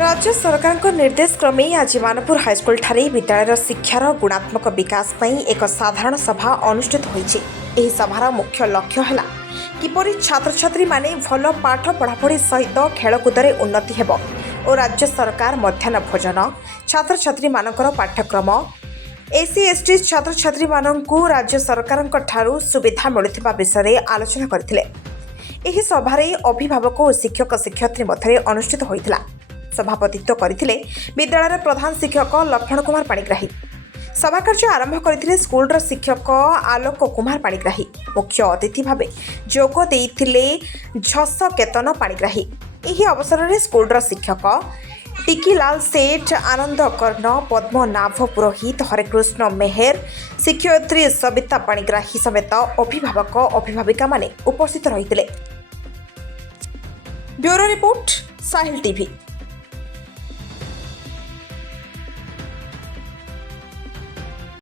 राज्य सरकार निर्देश क्रमे आज मानपुर हाईस्कल ठारे विद्यालय शिक्षार गुणात्मक विकास पर एक साधारण सभा अनुष्ठित होती। सभार मुख्य लक्ष्य है किपरि छात्र छात्री माने भल पाठ पढ़ापढ़ी सहित खेलकूद में उन्नति हेब और राज्य सरकार मध्याह्न भोजन छात्र छात्री मानकर पाठ्यक्रम एससी एसटी छात्र छात्री मानकु राज्य सरकार ठारू सुविधा मिलुथिबा विषय आलोचना करथिले। एही सभारे अभिभावक और शिक्षक शिक्षयित्री मध्य अनुष्ठित होइथिला। सभापतित्व करथिले विद्यालय प्रधान शिक्षक लक्ष्मण कुमार पाणिग्राही। सभा कार्य आरंभ करथिले स्कूल शिक्षक आलोक कुमार पाणिग्राही। मुख्य अतिथि भावे जोग देइथिले झस केतन पाणिग्राही। एही अवसर में स्कूल शिक्षक टिकीलाल सेठ आनंद कर्ण पद्मनाभ पुरोहित हरेकृष्ण मेहर शिक्षयित्री सविता पाणिग्राही समेत अभिभावक अभिभाविका माने उपस्थित रहिथिले। ब्यूरो रिपोर्ट साहिल टीवी।